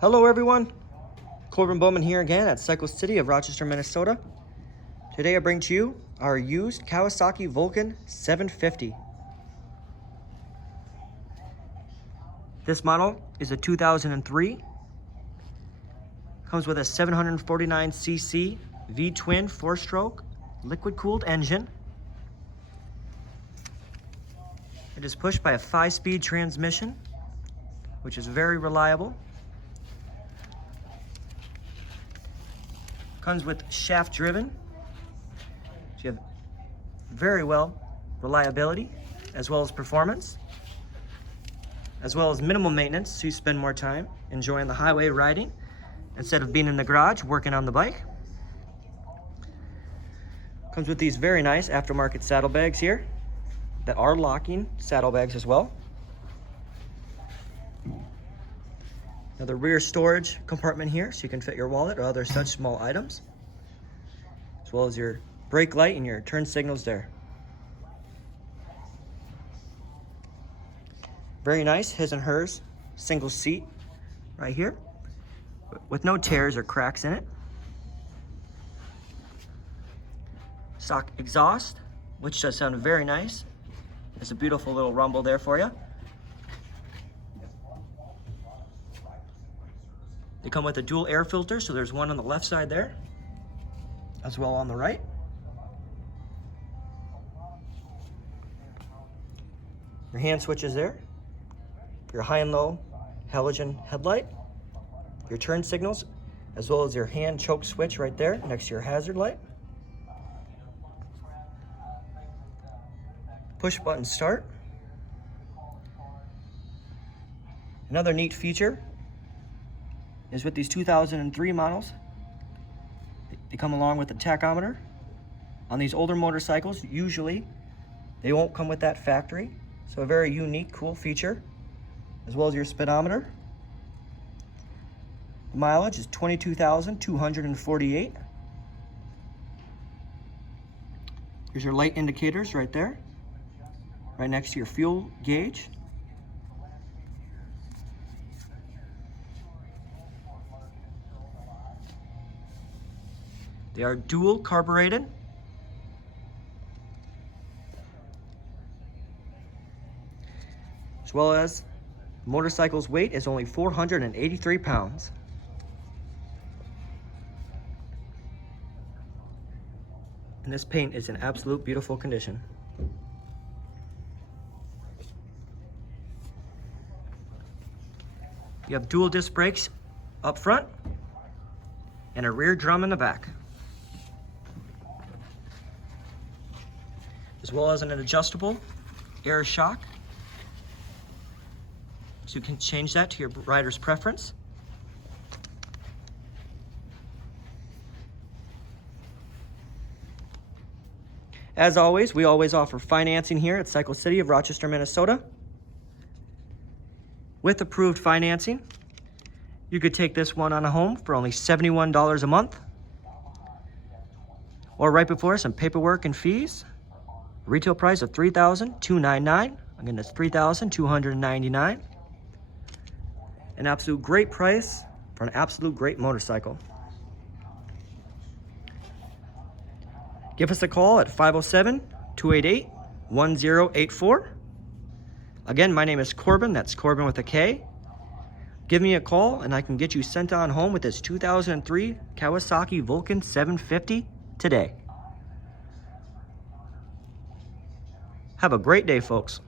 Hello everyone, Corbin Bowman here again at Cycle City of Rochester, Minnesota. Today I bring to you our used Kawasaki Vulcan 750. This model is a 2003. Comes with a 749cc V-twin 4-stroke liquid-cooled engine. It is pushed by a 5-speed transmission, which is very reliable. Comes with shaft driven, so you have very well reliability as well as performance, as well as minimal maintenance, so you spend more time enjoying the highway riding instead of being in the garage working on the bike. Comes with these very nice aftermarket saddlebags here that are locking saddlebags as well. Another rear storage compartment here, so you can fit your wallet or other such small items, as well as your brake light and your turn signals there. Very nice his and hers single seat right here, with no tears or cracks in it. Stock exhaust, which does sound very nice. There's a beautiful little rumble there for you. They come with a dual air filter, so there's one on the left side there, as well on the right. Your hand switches there, your high and low halogen headlight, your turn signals, as well as your hand choke switch right there next to your hazard light. Push button start. Another neat feature is with these 2003 models, they come along with a tachometer. On these older motorcycles, usually they won't come with that factory, so a very unique, cool feature, as well as your speedometer. The mileage is 22,248. Here's your light indicators right there, right next to your fuel gauge. They are dual carbureted. As well as the motorcycle's weight is only 483 pounds. And this paint is in absolute beautiful condition. You have dual disc brakes up front and a rear drum in the back, as well as an adjustable air shock, so you can change that to your rider's preference. As always, we always offer financing here at Cycle City of Rochester, Minnesota. With approved financing, you could take this one on a home for only $71 a month, or right before some paperwork and fees. Retail price of $3,299. Again, that's $3,299. An absolute great price for an absolute great motorcycle. Give us a call at 507-288-1084. Again, my name is Corbin. That's Corbin with a K. Give me a call and I can get you sent on home with this 2003 Kawasaki Vulcan 750 today. Have a great day, folks.